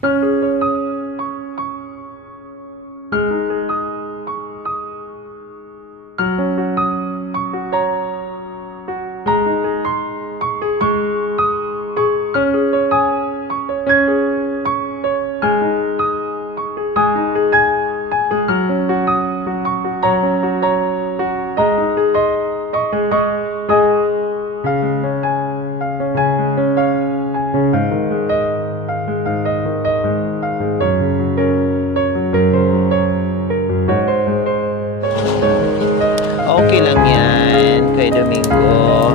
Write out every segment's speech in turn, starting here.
Okay lang yan, kay Domingo.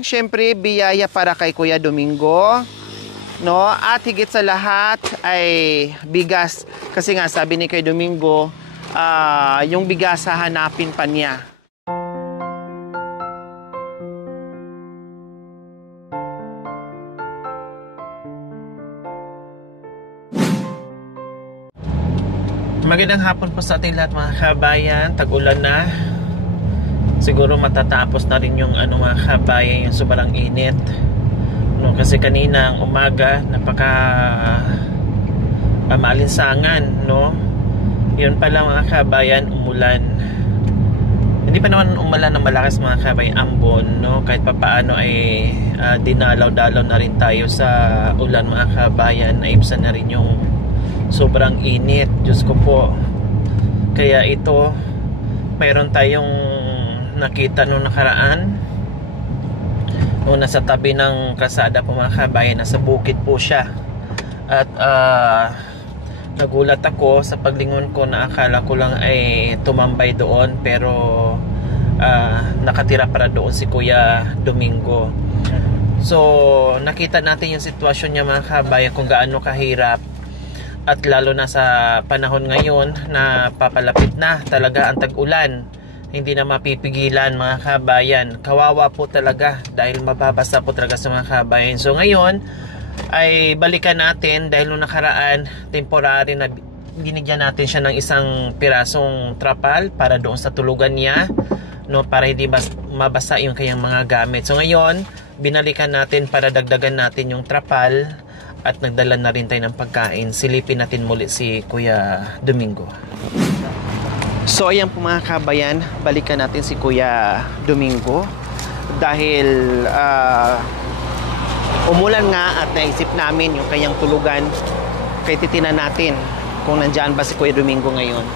Siyempre, biyaya para kay Kuya Domingo. No? At higit sa lahat ay bigas. Kasi nga sabi ni Kuya Domingo, yung bigas hahanapin pa niya. Magandang hapon po sa ating lahat mga kabayan. Tag-ulan na. Siguro matatapos na rin yung mga kabayan, yung sobrang init. No, kasi kanina ang umaga napaka maalinsangan, no? Yun pala mga kabayan, umulan. Hindi pa naman umulan ng malakas mga kabayan, ambon, no? Kahit papaano ay dinalaw-dalaw na rin tayo sa ulan mga kabayan. Naibsan na rin yung sobrang init. Diyos ko po. Kaya ito, mayroon tayong nakita nung nakaraan. Nung nasa tabi ng kalsada po mga kabayan, nasa bukid po siya. At nagulat ako sa paglingon ko na akala ko lang ay tumambay doon, pero nakatira para doon si Kuya Domingo. So nakita natin yung sitwasyon niya mga kabayan, kung gaano kahirap. At lalo na sa panahon ngayon na papalapit na talaga ang tag-ulan, hindi na mapipigilan mga kabayan. Kawawa po talaga dahil mababasa po talaga sa mga kabayan. So ngayon ay balikan natin, dahil nung nakaraan temporary na binigyan natin siya ng isang pirasong trapal para doon sa tulugan niya, no, para hindi mabasa yung kanyang mga gamit. So ngayon binalikan natin para dagdagan natin yung trapal at nagdala na rin tayo ng pagkain. Silipin natin muli si Kuya Domingo. So ayan po mga kabayan, balikan natin si Kuya Domingo dahil umulan nga at naisip namin yung kanyang tulugan. Kaya titinan natin kung nandyan ba si Kuya Domingo ngayon.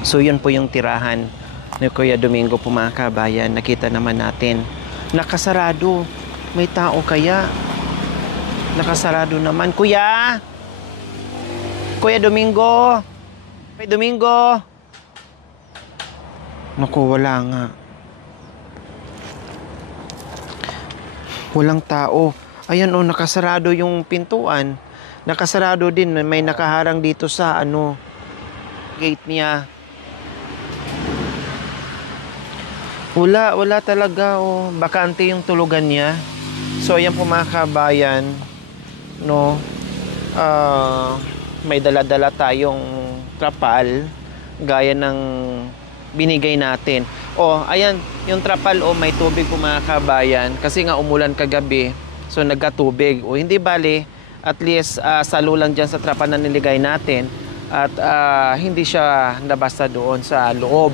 So yun po yung tirahan ni Kuya Domingo po mga kabayan. Nakita naman natin nakasarado. May tao kaya? Nakasarado naman. Kuya! Kuya Domingo! Kuya Domingo! Naku, wala nga. Walang tao. Ayan o, nakasarado yung pintuan. Nakasarado din. May nakaharang dito sa gate niya. Wala talaga o. Bakante yung tulugan niya. So ayan po mga kabayan, no? May dala-dala tayong trapal gaya ng binigay natin. Ayan, yung trapal may tubig po mga kabayan kasi nga umulan kagabi. So nagkatubig. Hindi bale, at least salo lang dyan sa trapal na niligay natin at hindi siya nabasa doon sa loob.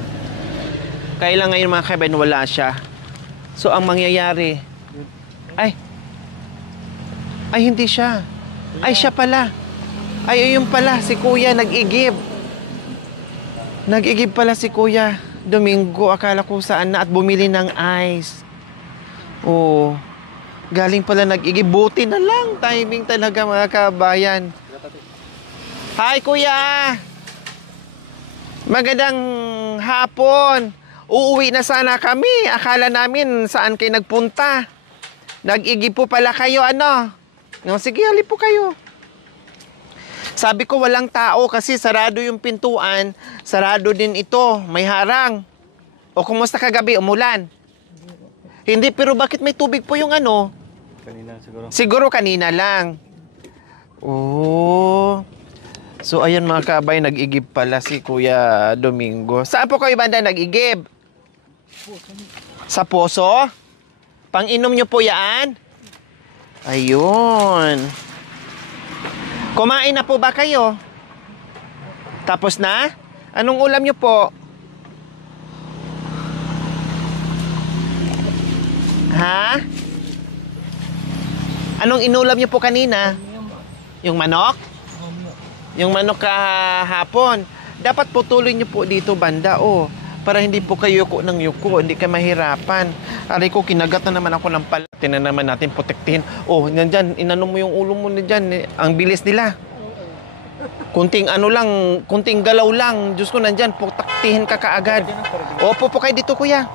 Kaya lang ngayon mga kabayan wala siya. So ang mangyayari ay hindi siya. Ay siya pala. Ay, yun pala, si Kuya nag-igib. Nag-igib pala si Kuya Domingo. Akala ko saan na at bumili ng ice. Galing pala nag-igib. Buti na lang. Timing talaga mga kabayan. Hi, Kuya! Magandang hapon. Uuwi na sana kami. Akala namin saan kayo nagpunta. Nag-igib po pala kayo, Sige, halip po kayo. Sabi ko walang tao kasi sarado yung pintuan, sarado din ito, may harang. Kumusta kagabi, umulan? Hindi, pero bakit may tubig po yung Kanina siguro. Siguro kanina lang. Oh. So ayan mga kabay, nag-igib pala si Kuya Domingo. Saan po kayo banda nag-igib? Sa poso? Pang-inom nyo po yan? Ayun. Kumain na po ba kayo? Tapos na? Anong ulam nyo po? Ha? Anong inulam nyo po kanina? Yung manok? Yung manok kahapon. Dapat putulin nyo po dito banda, oh. Para hindi po kayo yuko ng yuko, hindi ka mahirapan. Aray ko, kinagat na naman ako ng palat. Tinan naman natin, protektihin. Oh, nandyan, inano mo yung ulo mo na dyan. Ang bilis nila. Kunting ano lang, kunting galaw lang. Diyos ko, nandyan, protektihin ka kaagad. Opo po kayo dito, kuya.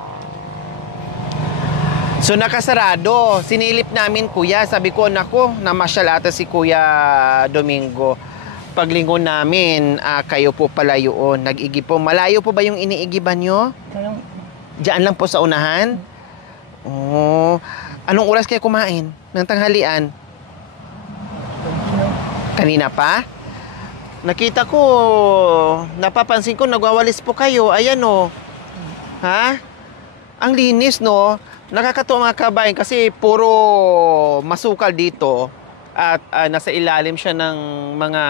So, nakasarado. Sinilip namin, kuya. Sabi ko, nako, namasyal ata si Kuya Domingo. Paglingon namin, kayo po pala yun. Nag-igib po. Malayo po ba yung iniigiban nyo? Diyan lang po sa unahan? Oh. Anong oras kayo kumain? Ng tanghalian? Kanina pa? Nakita ko, napapansin ko, nagwawalis po kayo. Ayan o. Ha? Ang linis, no? Nakakatuwa mga kabayan kasi puro masukal dito. At nasa ilalim siya ng mga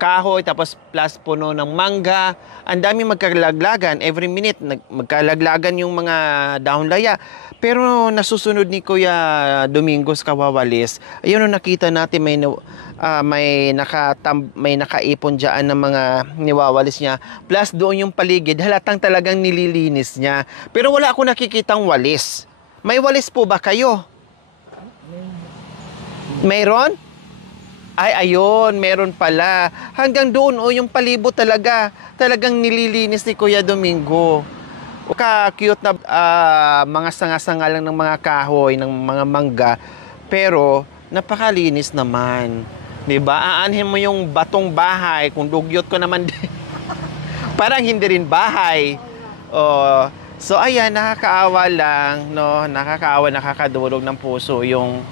kahoy, tapos plus puno ng mangga. Ang dami magkalaglagan. Every minute, magkalaglagan yung mga dahon laya. Pero nasusunod ni Kuya Domingos kawawalis. Ayun, nakita natin may nakaipon dyan ng mga niwawalis niya. Plus doon yung paligid, halatang talagang nililinis niya. Pero wala ako nakikitang walis. May walis po ba kayo? Mayroon? Ay, ayun, meron pala. Hanggang doon, yung palibot talaga. Talagang nililinis ni Kuya Domingo. Ka-cute na mga sanga-sanga lang ng mga kahoy, ng mga mangga. Pero, napakalinis naman. Diba? Aanhin mo yung batong bahay, kung dugyot ko naman din. Parang hindi rin bahay. Oh, so, ayan, nakakaawa lang, no? Nakakaawa, nakakadurog ng puso yung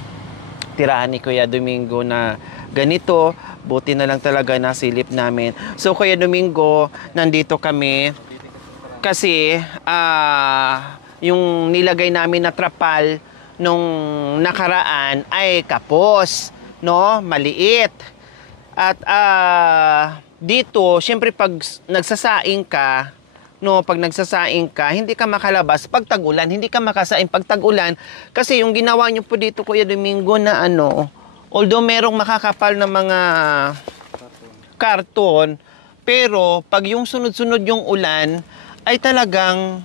tirahan ni Kuya Domingo na ganito. Buti na lang talaga nasilip namin. So, Kuya Domingo, nandito kami kasi yung nilagay namin na trapal nung nakaraan ay kapos, no? Maliit. At dito, syempre pag nagsasaing ka, no, pag nagsasaing ka, hindi ka makalabas pag tag-ulan, hindi ka makasaing pag tag-ulan kasi yung ginawa niyo po dito Kuya Domingo na ano, although merong makakapal na mga karton, pero pag yung sunod-sunod yung ulan ay talagang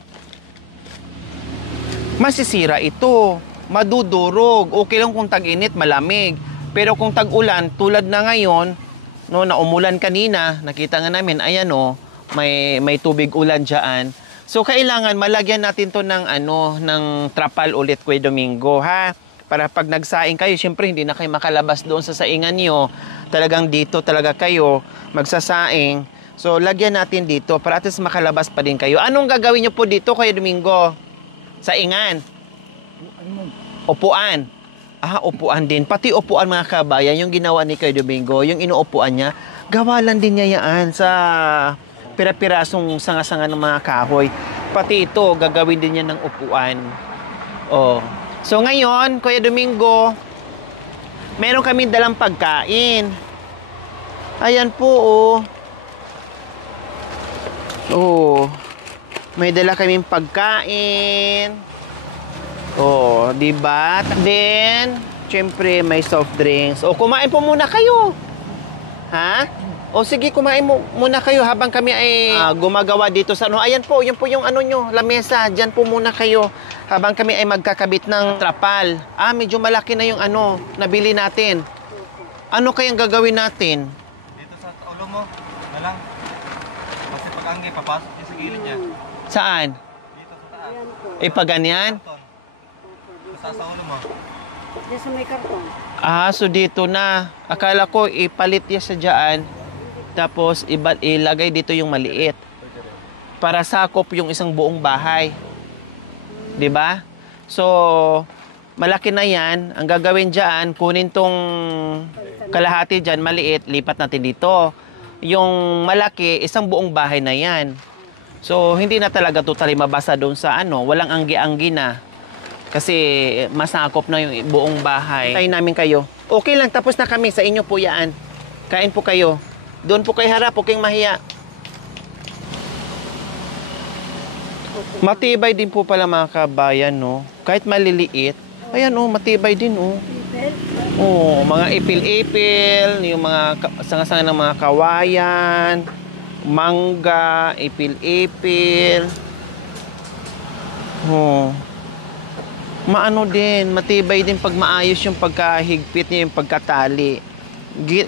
masisira ito, madudurog. Okay lang kung tag-init, malamig, pero kung tag-ulan tulad na ngayon, no, na umulan kanina, nakita nga namin, ayan o, may tubig ulan dyan. So, kailangan malagyan natin to ng, ng trapal ulit, Kuya Domingo, ha? Para pag nagsaing kayo, syempre hindi na kayo makalabas doon sa saingan nyo. Talagang dito talaga kayo magsasaing. So, lagyan natin dito para at least makalabas pa din kayo. Anong gagawin nyo po dito, Kuya Domingo? Saingan? Upuan? Upuan din. Pati upuan mga kabayan, yung ginawa ni Kuya Domingo, yung inuupuan niya, gawalan din niya yan sa pira-pirasong sanga-sanga ng mga kahoy. Pati ito, gagawin din niya ng upuan. Oh. So ngayon, Kuya Domingo, meron kami dalang pagkain. Ayan po, oh. Oh. May dala kaming pagkain. Oh, di ba? Then, syempre may soft drinks. Oh, kumain po muna kayo. Ha? O sige, kumain muna kayo habang kami ay gumagawa dito sa ano. Ayan po, yun po yung ano nyo, lamesa. Diyan po muna kayo habang kami ay magkakabit ng trapal. Medyo malaki na yung ano, nabili natin. Ano kayang gagawin natin? Dito sa ulo mo, na lang. Kasi pag angay, papasok niya sa gilid niya. Saan? Dito sa taas. Pag ganyan? Sa ulo mo. Diyan sa may karton. So dito na. Akala ko ipalit niya sa dyan. Tapos ilagay dito yung maliit. Para sakop yung isang buong bahay. 'Di ba? So malaki na yan. Ang gagawin dyan, kunin tong kalahati dyan, maliit, lipat natin dito. Yung malaki, isang buong bahay na yan. So, hindi na talaga totally mabasa doon sa ano, walang anggi-anggi na. Kasi masakop na yung buong bahay. Kain namin kayo. Okay lang, tapos na kami. Sa inyo po yan. Kain po kayo. Doon po kayo harap, okay mahiya. Matibay din po pala mga kabayan, no? Kahit maliliit. Ayan, oh, matibay din, oh. Oh, mga ipil-ipil, yung mga sanga-sanga ng mga kawayan, mangga, ipil-ipil. Oh. Maano din, matibay din pag maayos yung pagkahigpit niya, yung pagkatali.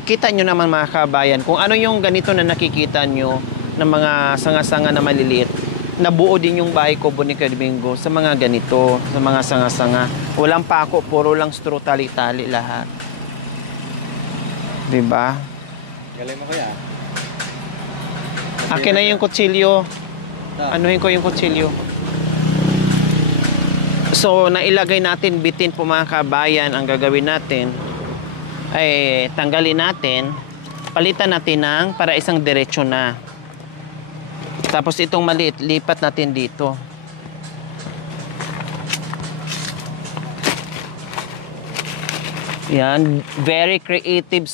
Kita nyo naman mga kabayan, kung ano yung ganito na nakikita nyo ng mga sanga-sanga na maliliit. Nabuo din yung bahay ko, Bonica Domingo, sa mga ganito, sa mga sanga-sanga. Walang pako, puro lang straw, tali-tali lahat. Diba? Galing mo kuya. Akin na yung kutsilyo. Anuhin ko yung kutsilyo. So, nailagay natin, bitin po mga kabayan, ang gagawin natin ay tanggalin natin, palitan natin ng para isang diretsyo na. Tapos itong maliit, lipat natin dito. Yan, very creative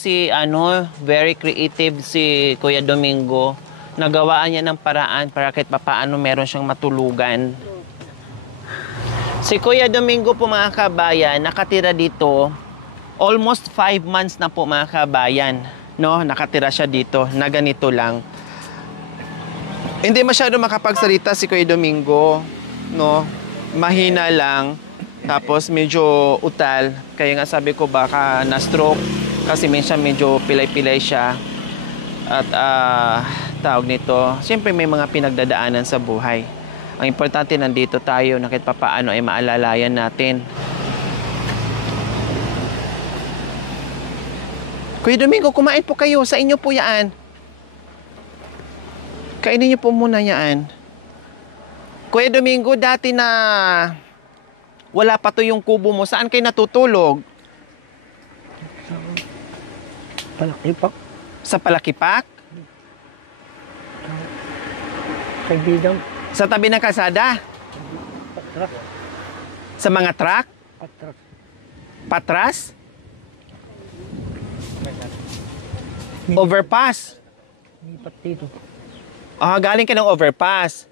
si Kuya Domingo. Nagawaan niya ng paraan para kahit papaano meron siyang matulugan. Si Kuya Domingo po mga kabayan, nakatira dito almost 5 months na po mga kabayan. No, nakatira siya dito na ganito lang. Hindi masyado makapagsalita si Kuya Domingo, no? Mahina lang. Tapos medyo utal. Kaya nga sabi ko baka na-stroke kasi minsan medyo pilay-pilay siya. At tawag nito, siyempre may mga pinagdadaanan sa buhay. Ang importante nandito tayo na kahit papaano ay maalalayan natin. Kuya Domingo, kumain po kayo. Sa inyo po yan. Kainin niyo po muna yan. Kuya Domingo, dati na wala pa to yung kubo mo. Saan kayo natutulog? Palakipak. Sa Palakipak? Kaibigan. Sa tabi ng kalsada? Patrak. Sa mga truck? Patrak. Patras? Overpass? Lipat dito. Ah, galing ka ng overpass.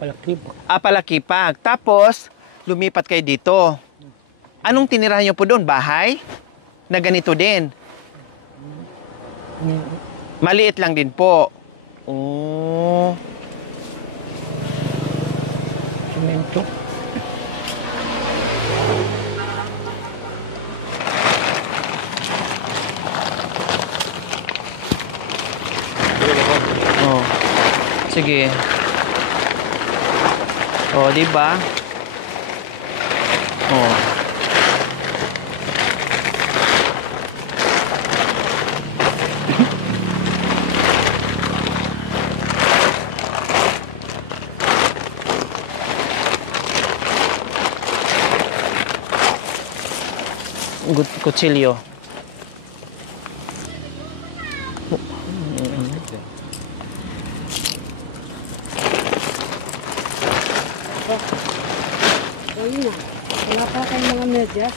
Palakipak. Ah, Palakipak. Tapos, lumipat kayo dito. Anong tinirahan niyo po doon? Bahay? Na ganito din? Maliit lang din po. Oh. Semento. Oh. Sige. Oh, di ba? Oh. Kutsilyo. Ayun na. Wala pa kayong mga medyas.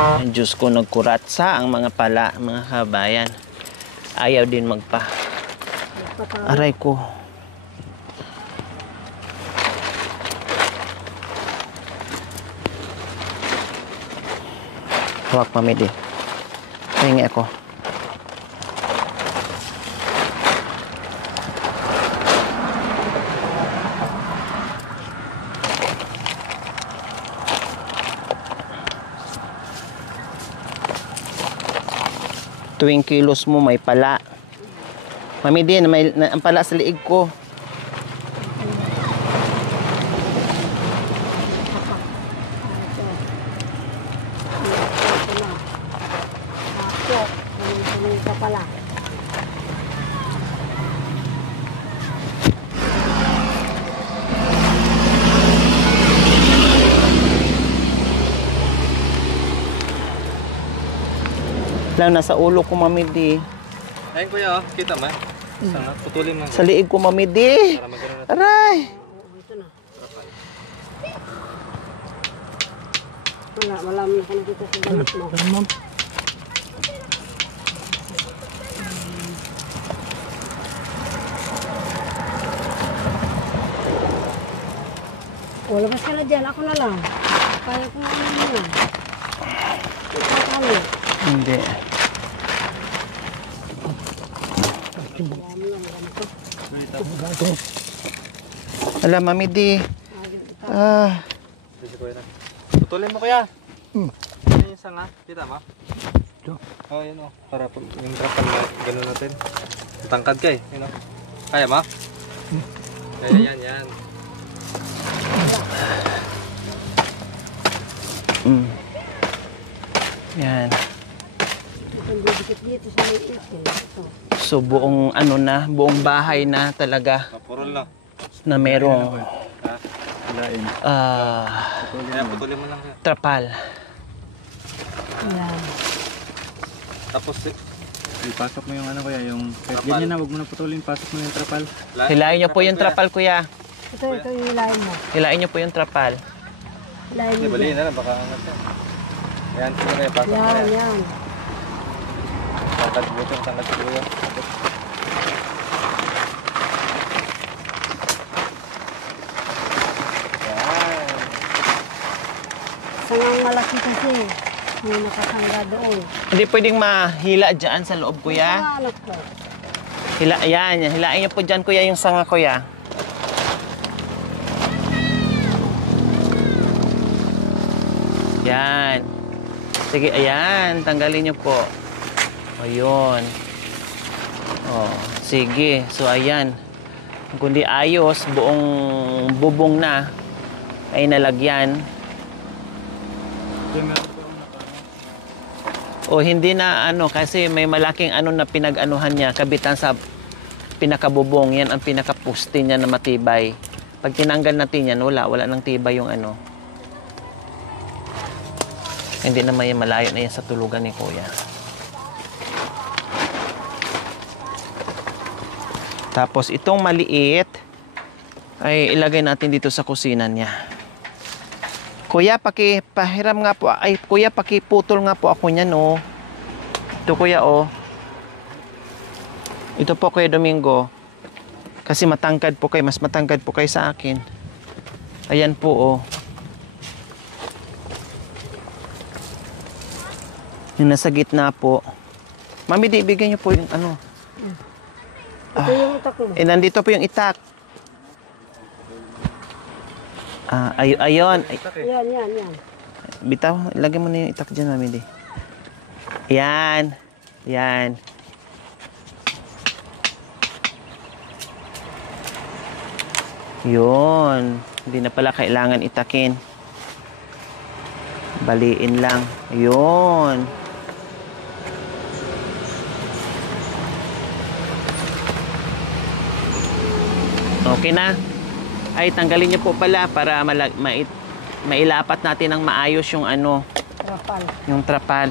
Ang Diyos ko, nagkuratsa ang mga pala, mga kabayan. Ayaw din magpa. Aray ko. Huwag pamili. Pahingi ako. Tuwing kilos mo may pala. Mami din, may ang pala sa liig ko. Lang nasa ulo ko, Mami D. Ayun kuya, oh. Kita mo. Sanga, putulin mo. Sa liig ko, Mami D. Para magano na. Aray! Ito na. Wala, malaman na ka nakita sa damit mo. Wala mas ka na dyan, ako na lang. Kaya ko nga naman yun. Kami. Hindi. Alam, Mami D. Ah. Sige kuya na. Putulin mo kuya. Ayun yung sanga. Kita mo? Ito. Oh, yun oh. Para pag yung trapal na gano'n natin. Tangkad ka eh. Yun oh. Kaya mo? Kaya yan. Yan. Itong didikit dito sa liit. Ito. So buong ano na, buong bahay na talaga Mapurol na. na merong Ha? Hilain. Kaya putulin mo lang kuya. trapal. Yan. Tapos Ipasok mo yung ano kuya, yung kahit ganyan na, wag mo na putulin, pasok mo yung trapal. Hilain niyo po yung trapal, kuya. Ito yung hilahin mo. Hilain niyo po yung trapal. Hilahin Hindi, mo baliin dyan. na lang. Baka angat ka. Ayan, sige na. Pasok mo Yan, na. yan. Tangkad mo ito. Tangkad mo ito. Yan. Sangang malaki kasi. May nakasangga doon. Hindi pwedeng mahila dyan sa loob, kuya. Mga anak ko. Yan. Hilain niyo po dyan, kuya, yung sanga, kuya. Yan. Sige, ayan. Tanggalin niyo po. Ayun. Oh, sige. So, ayan. Kundi ayos, buong bubong na ay nalagyan. O hindi na ano, kasi may malaking ano na pinag-anuhan niya, kabitan sa pinakabubong. Yan ang pinakapuste niya na matibay. Pag tinanggal natin yan, wala nang tibay yung ano. Hindi naman yan, malayo na yan sa tulugan ni kuya. Tapos itong maliit ay ilagay natin dito sa kusina niya. Kuya, pahiram nga po. Ay, kuya, pakiputol nga po ako niyan, oh. Ito, kuya, oh. Ito po, Kuya Domingo. Kasi matangkad po kayo. Mas matangkad po kayo sa akin. Ayan po, oh. Yung nasa gitna po. Mami, di, ibigay niyo po yung ano. Ito yung utak mo. Eh, nandito po yung itak. Ayun. Yan. Bitaw, ilagay mo na yung itak dyan, Mami, di. Yan. Yan. Yun. Hindi na pala kailangan itakin. Baliin lang. Yun. Okay na. Ay, tanggalin niyo po pala para mailapat natin ng maayos yung ano, Trapal. yung trapal.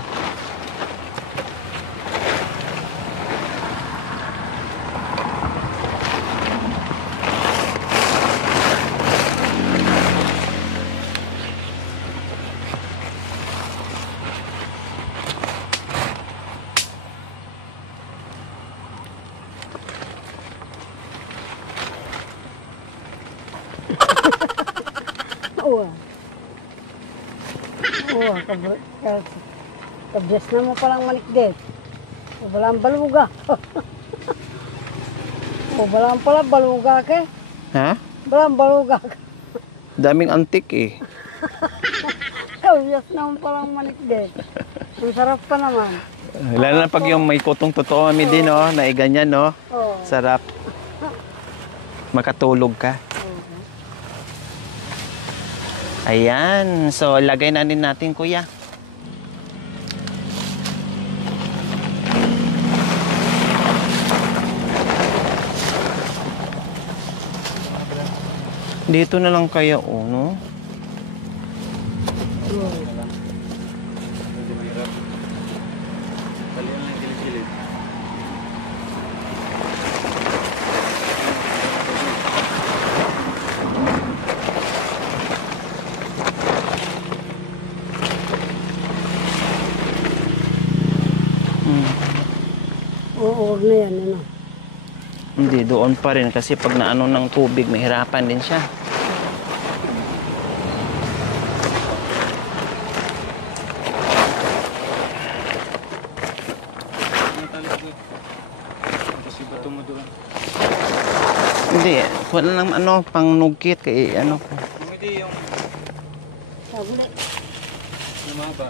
Oo, kabres na mo palang malikdet. O balang baluga. O balang pala baluga ke. Ha? Balang baluga ke. Daming antik eh. Kabres na mo palang malikdet. Ang sarap pa naman. Lalo na pag yung may kutong totoo, Mami, din, no? Na ganyan, no? Oo. Sarap. Makatulog ka. Ayan. So, lagay na din natin, kuya. Dito na lang kaya, no? na yan, ano. Hindi, doon pa rin kasi pag naano ng tubig, mahirapan din siya. Kasi bato mo doon. Hindi, wala lang ano, pang nugkit kay ano. Kung hindi yung Sabuli. lumaba.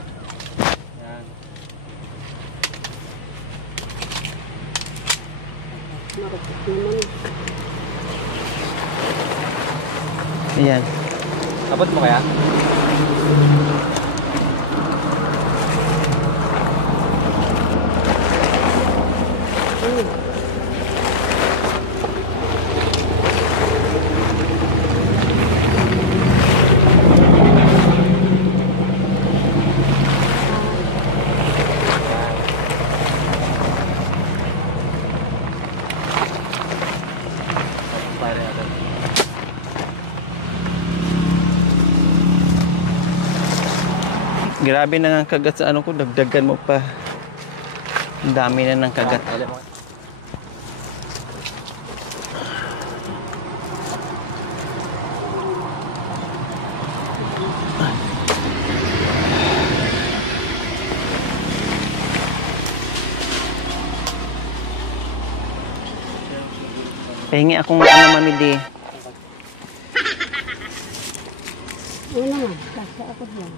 Yan. Marapit naman. Ayan. Abot mo kaya? Pare natin. Grabe na nga ang kagat sa ano ko, dagdagan mo pa. Ang dami na ng kagat. Alam mo. Pahingi akong ano, Mami D. Ano naman, kasi ako dyan.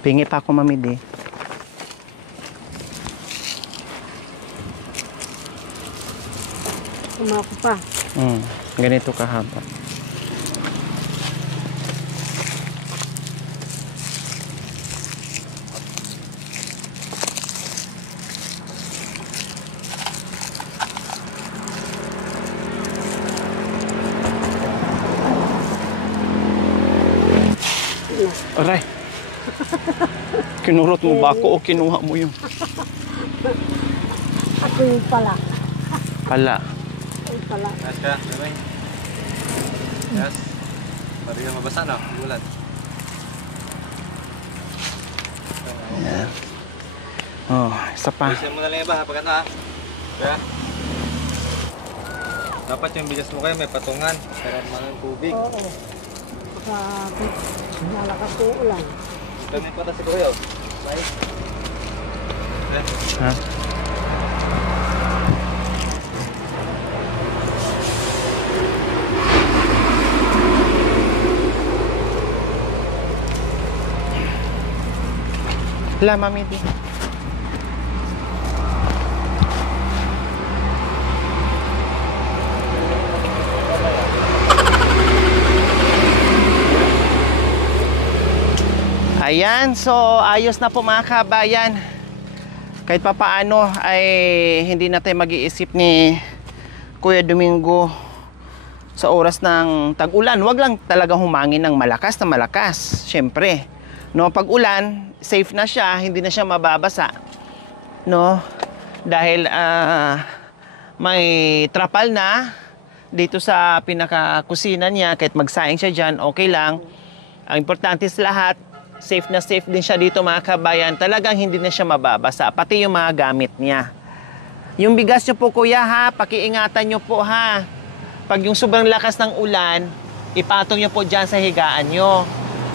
Pahingi pa ako, Mami D. Umako pa. Ganito kahaba. Aray! Kinurot mo ba ako o kinuha mo yung Ako yung pala. pala? Yung pala. Yes ka, bye. Yes. Pari ka mabasa na, bulat. Oh, isa pa. Bilisan mo na lang iba ha, pag ano ha. Kaya. Dapat yung bigas mo kayo may patungan. Kaya naman ng tubig. Oo. Baka nalakas yung ulan. Kami pata si Kuya. Bye. Ha? La, Mami D. Ayan, so ayos na po mga kabayan. Kahit papaano ay hindi na tayo mag-iisip ni Kuya Domingo sa oras ng tag-ulan. Huwag lang talaga humangin ng malakas na malakas. Siyempre, no, pag ulan, safe na siya, hindi na siya mababasa. No? Dahil may trapal na dito sa pinakakusina niya, kahit magsaing siya dyan, okay lang. Ang importante sa lahat, safe na safe din siya dito mga kabayan. Talagang hindi na siya mababasa, pati yung mga gamit niya. Yung bigas nyo po kuya ha, pakiingatan nyo po ha. Pag yung sobrang lakas ng ulan, ipatong nyo po dyan sa higaan nyo.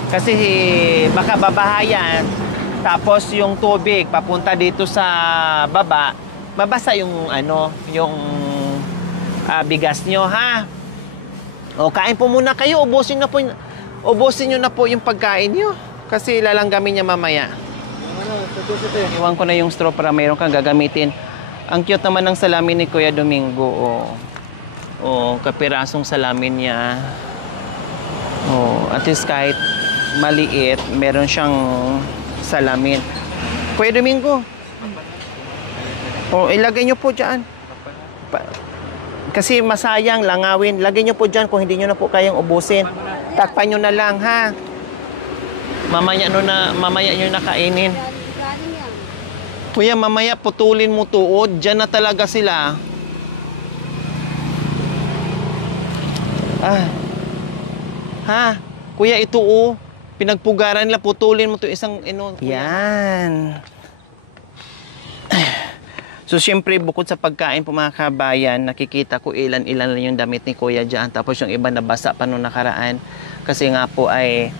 Kasi baka babahayan, tapos yung tubig papunta dito sa baba, babasa yung ano, yung bigas nyo ha. O kain po muna kayo, ubusin nyo na po yung pagkain nyo. Kasi lalanggamin niya mamaya. Iwan ko na yung straw para mayroon kang gagamitin. Ang cute naman ng salamin ni Kuya Domingo. Kapirasong salamin niya. At least kahit maliit, meron siyang salamin. Kuya Domingo. Ilagay nyo po dyan. Kasi masayang langawin. Lagay nyo po dyan kung hindi nyo na po kayang ubusin. Takpan nyo na lang ha. Mamaya nyo na kainin. Kuya, mamaya putulin mo tuod. Diyan na talaga sila. Ah. Ha? Kuya, ito oh. Pinagpugaran nila, putulin mo to isang Yan. So, syempre, bukod sa pagkain po mga kabayan, nakikita ko ilan-ilan lang yung damit ni Kuya dyan. Tapos yung iba nabasa pa nung nakaraan. Kasi nga po ay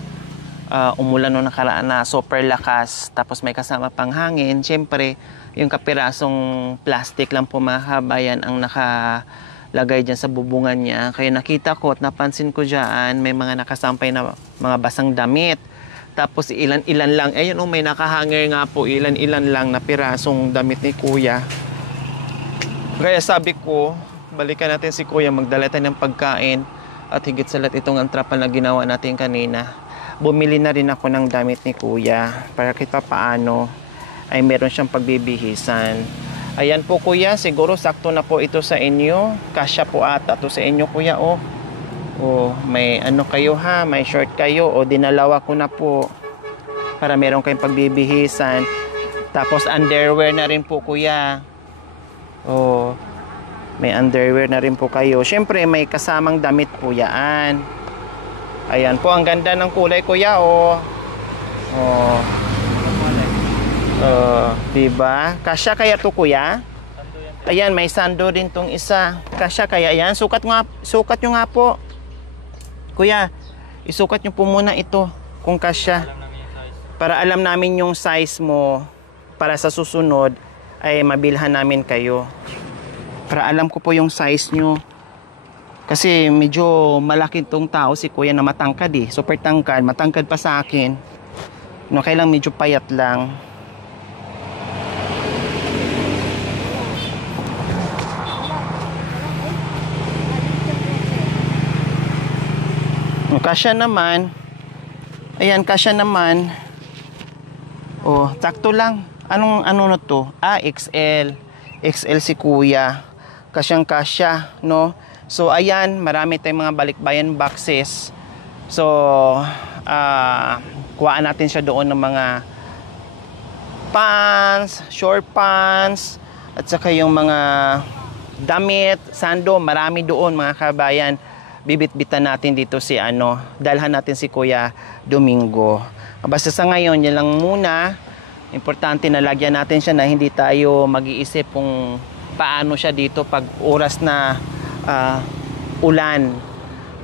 umulan nung nakaraan na super lakas. Tapos may kasama pang hangin. Syempre, yung kapirasong plastic lang po mga kabayan ang nakalagay dyan sa bubungan niya. Kaya nakita ko at napansin ko dyan, may mga nakasampay na mga basang damit. Tapos ilan-ilan lang. Ayun may nakahanger nga po. Ilan-ilan lang na pirasong damit ni Kuya. Kaya sabi ko, balikan natin si Kuya, magdala tayo ng pagkain. At higit sa lahat itong antrapal na ginawa natin kanina. Bumili na rin ako ng damit ni Kuya. Para kita paano ay meron siyang pagbibihisan. Ayan po Kuya, siguro sakto na po ito sa inyo. Kasya po ata to sa inyo Kuya oh. O may ano kayo ha, may short kayo o dinalawa ko na po para meron kayong pagbibihisan. Tapos underwear na rin po Kuya. O may underwear na rin po kayo. Syempre may kasamang damit po yan. Ayan po, ang ganda ng kulay Kuya o. Diba? Kasya kaya to Kuya? Ayan, may sando din tong isa. Kasya kaya yan? Sukat nyo nga po. Kuya, isukat nyo po muna ito kung kasya. Para alam namin yung size mo para sa susunod ay mabilhan namin kayo. Para alam ko po yung size nyo. Kasi medyo malaki tong tao si Kuya na matangkad eh. Super tangkad, matangkad pa sa akin. No, kailang medyo payat lang. Kasya naman. Ayan, kasya naman. Oh, sakto lang. Ano na to? XL. XL si Kuya. Kasyang kasya, no? So, ayan, marami tayong mga balikbayan boxes. So, kuhaan natin siya doon ng mga pants, short pants, at saka yung mga damit, sando, marami doon mga kabayan. Bibit-bitan natin dito si dalhan natin si Kuya Domingo. Basta sa ngayon, yan lang muna. Importante na lagyan natin siya na hindi tayo mag-iisip kung paano siya dito pag oras na ulan,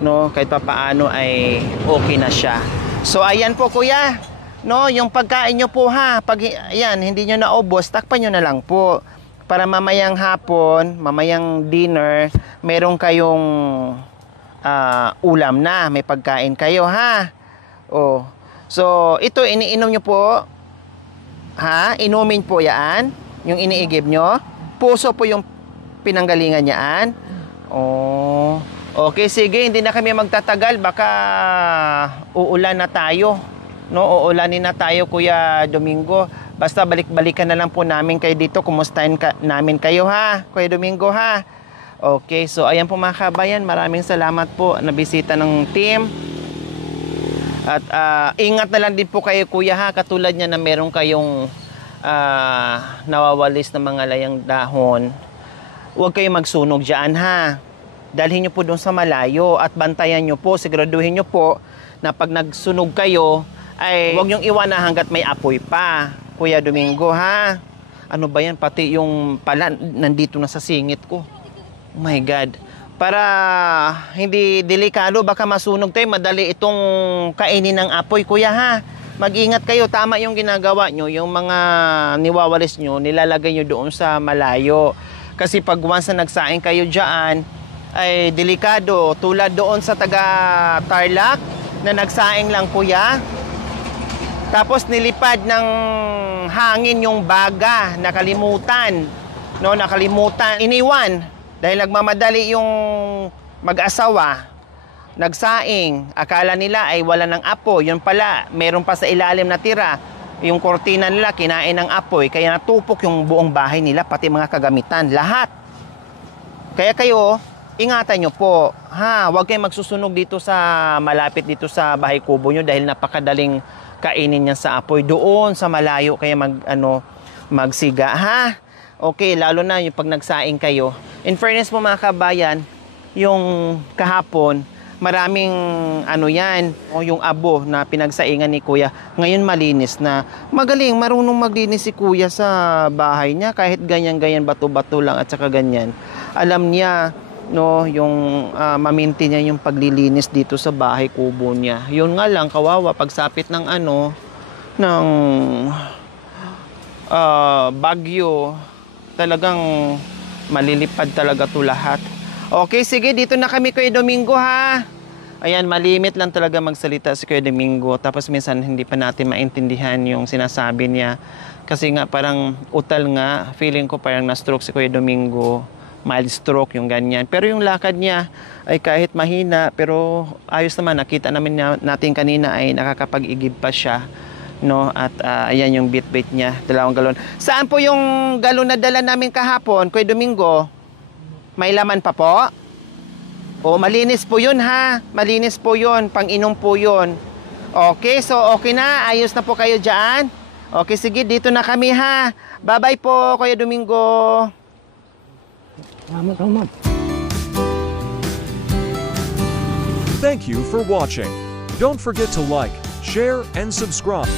no? Kahit pa paano ay okay na siya. So ayan po Kuya, no, yung pagkain nyo po ha, pag ayan, hindi nyo naubos, takpan nyo na lang po para mamayang hapon, mamayang dinner, meron kayong ulam na, may pagkain kayo ha. Oh. So ito iniinom nyo po ha, inumin po yan yung iniigib nyo. Puso po yung pinanggalingan yaan. Oh. Okay, sige, hindi na kami magtatagal, baka uulan na tayo, no? Uulanin na tayo Kuya Domingo. Basta balik-balikan na lang po namin kayo dito, kumustahin namin kayo ha, Kuya Domingo ha. Okay, so ayan po mga kabayan, maraming salamat po na bisita ng team. At ingat na lang din po kayo Kuya ha, katulad niya na meron kayong nawawalis na mga layang dahon. Huwag kayong magsunog dyan ha. Dalhin nyo po doon sa malayo at bantayan nyo po, siguraduhin nyo po na pag nagsunog kayo ay huwag nyong iwan na hanggat may apoy pa, Kuya Domingo ha. Ano ba yan, pati yung pala nandito na sa singit ko. Oh my God. Para hindi delikado, baka masunog tayo, madali itong kainin ng apoy, Kuya ha. Mag-ingat kayo, tama yung ginagawa nyo, yung mga niwawalis nyo, nilalagay nyo doon sa malayo. Kasi pag once na nagsaing kayo dyan, ay delikado. Tulad doon sa taga Tarlac, na nagsaing lang Kuya. Tapos nilipad ng hangin yung baga, nakalimutan. No, nakalimutan, iniwan. Dahil nagmamadali yung mag-asawa, nagsaing, akala nila ay wala ng apoy. Yun pala, meron pa sa ilalim na tira. Yung kortina nila, kinain ng apoy. Kaya natupok yung buong bahay nila, pati mga kagamitan, lahat. Kaya kayo, ingatan nyo po. Ha, huwag kayong magsusunog dito sa, malapit dito sa bahay kubo nyo dahil napakadaling kainin yan sa apoy. Doon sa malayo kaya magsiga. Ha? Okay, lalo na yung pag nagsaing kayo. In fairness po mga kabayan, yung kahapon maraming ano yan, o yung abo na pinagsaingan ni kuya. Ngayon malinis na. Magaling, marunong maglinis si kuya sa bahay niya. Kahit ganyan-ganyan, bato-bato lang at saka ganyan. Alam niya, no, yung maminti niya yung paglilinis dito sa bahay kubo niya. Yun nga lang, kawawa, pagsapit ng ano, ng bagyo, talagang malilipad talaga to lahat. Okay, sige, dito na kami Kuya Domingo ha. Ayan, malimit lang talaga magsalita si Kuya Domingo. Tapos minsan hindi pa natin maintindihan yung sinasabi niya. Kasi nga parang utal nga, feeling ko parang na-stroke si Kuya Domingo. Mild stroke, yung ganyan. Pero yung lakad niya ay kahit mahina, pero ayos naman. Nakita namin natin kanina ay nakakapag-igib pa siya. No? At ayan yung bit-bit niya, 2 galon. Saan po yung galon na dala namin kahapon, Kuya Domingo? May laman pa po? O, malinis po yun ha. Malinis po yun. Pang-inom po yun. Okay, so okay na. Ayos na po kayo dyan. Okay, sige. Dito na kami ha. Bye-bye po, Kuya Domingo. Thank you for watching. Don't forget to like, share, and subscribe.